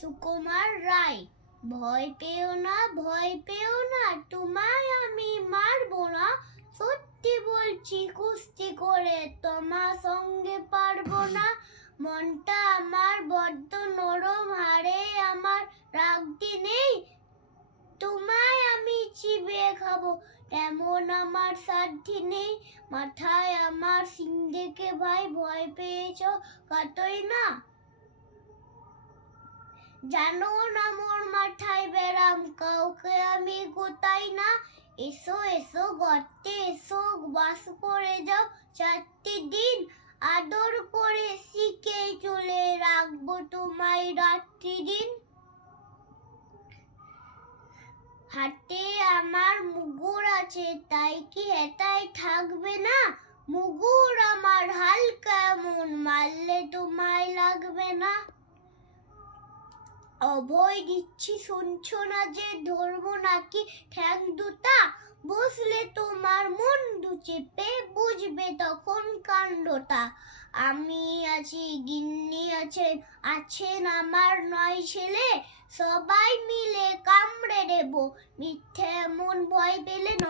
সুকুমার রায়। ভয় পেও না, তোমায় আমি মারবো না। সত্যি বলছি, কুস্তি করে তোমার সঙ্গে পারবো না। মনটা আমার বড্ড নরম, হাড়ে আমার রাগটি নেই। তোমায় আমি চিবিয়ে খাবো, এমন আমার সাধ্যি নেই। মাথায় আমার সিং দেখে ভাই ভয় পেয়েছ কতই না। জানো না মোর মাথায় বেরাম, কাউকে আমি গোতাই না। এসো গর্তে এসো, বাস করে যাও 4টি দিন। আদর করে শিখে চলে রাখবো তোমায় রাত্রি দিন। হাতে আমার মুগুর আছে, তাই কি হেতায় থাকবে না? মুগুর আমার হালকা, মন মারলে তোমায় লাগবে না। অভয় দিচ্ছি শুনছো না যে, ধরবো নাকি ঠ্যাং দুটা? বসলে তোমার মন দু চেপে, বুঝবে তখন কাণ্ডটা। আমি আছি, গিন্নি আছেন আমার 9 ছেলে। সবাই মিলে কামড়ে দেব, মিথ্যে এমন ভয় পেলে